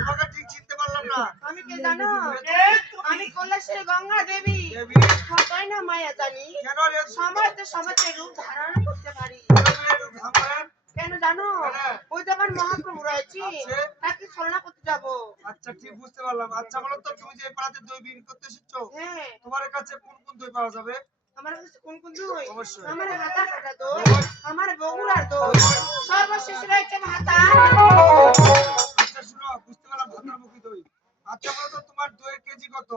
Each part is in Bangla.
তোমাকে ঠিক চিনতে পারলাম না। আমি কে জানো? আমি কৈলাসের গঙ্গা দেবী। কতই না মায়া জানি। সময়তে সময়তে রূপ ধারণ করতে পারি। কেন জানো? ওই যে আমার মহাপ্রভু রয়েছে, তাকে ছলনা করতে যাব। আচ্ছা ঠিক বুঝতে পারলাম। আচ্ছা বলো তো, তুমি যে পাড়াতে দই বিক্রি করতে এসেছো, হ্যাঁ, তোমার কাছে কোন কোন দই পাওয়া যাবে? আমার কাছে কোন কোন দই? অবশ্যই। আমার হাতা কাটা দই, আমার বগুড়ার দই, সর্বশেষ রয়েছে ভাতা। আচ্ছা শুনো, বুঝতে পারলাম ভাতার মুখী দই। আচ্ছা বলো তো, তোমার দইয়ের কেজি কত?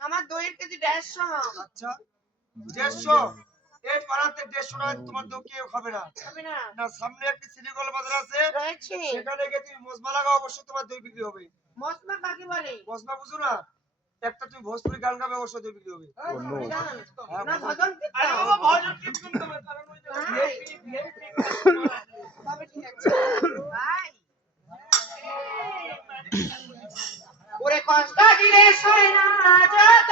আমার দইয়ের কেজি 150। আচ্ছা 150? এই পাড়াতে 150 টাকা তোমার দই কেউ খাবে না। হবে না? না, সামনে একটা সিটিকল বাজার আছে, রয়েছে। সেখানে গিয়ে তুমি মজমা লাগাও, অবশ্যই তোমার দই বিক্রি হবে। মশলা কাকে বলে? মজমা বুঝো না? একটা তুমি ভোজপুরি গান গাবে, অবশ্যই দই বিক্রি হবে। না ভজন কীর্তন? আরে বাবা, ভজন কীর্তন তোমার কারণ ওই যে তবে ঠিক আছে ভাই। ওরে কষ্ট দিলে সয় না যত,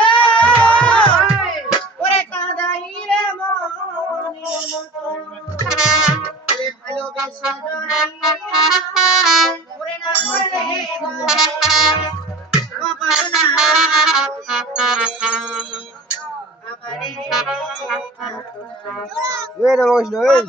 ওরে কাঁদাই রে মনের মতো, ওরে ভালোবেসে জড়াইয়া, ওরে না করলে কপাল না আমারে এই রে বসলো এই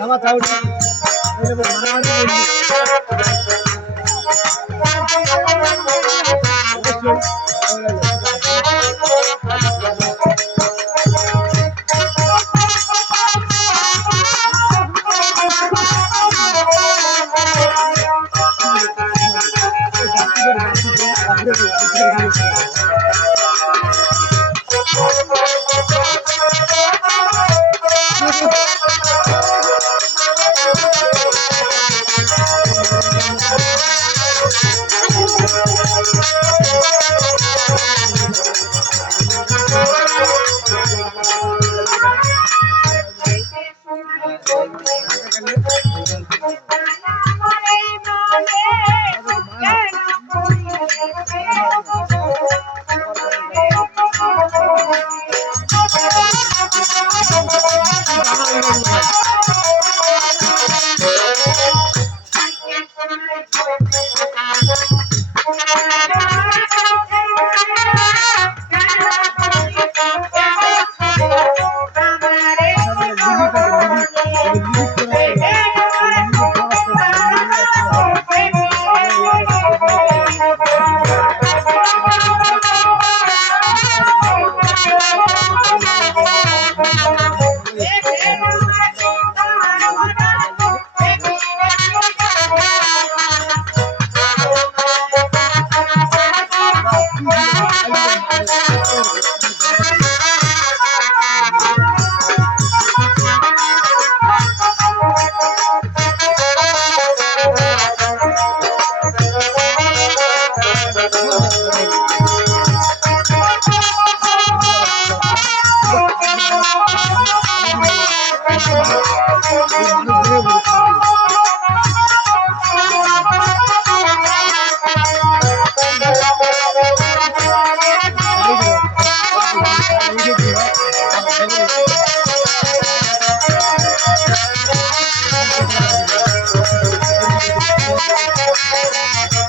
নামা চাউড়ি এই রে মারামারি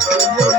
এই যে